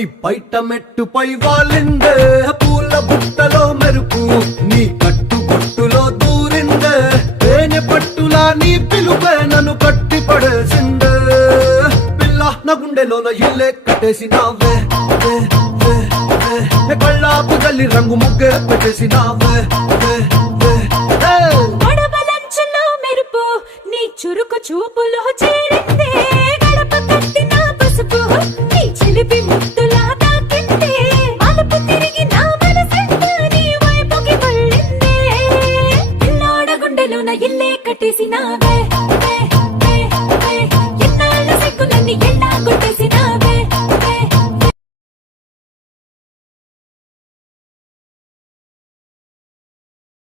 నీ బయట మెట్టుపై వాలిందే పూల బుట్టలో మెరుపు నీ కట్టు బొట్టులో దూరిందే తేనె పట్టులా నీ పిలుపే నన్ను కట్టి పడేసిందే పిల్ల నా గుండెలోన ఇల్లే కట్టేసినావే కళ్ళాపు తల్లి రంగు ముగ్గే పెట్టేసినావే మెరుపు నీ చురుకు చూపులో చేరిందే గడప కట్టిన పసుపు నీ చిలిపి ముద్దులా తాకిందే మలుపు తిరిగి నా మనసంతా నీ వైపుకి మళ్ళిందే పిల్లోడ గుండెలోన ఇల్లే కట్టేసినావే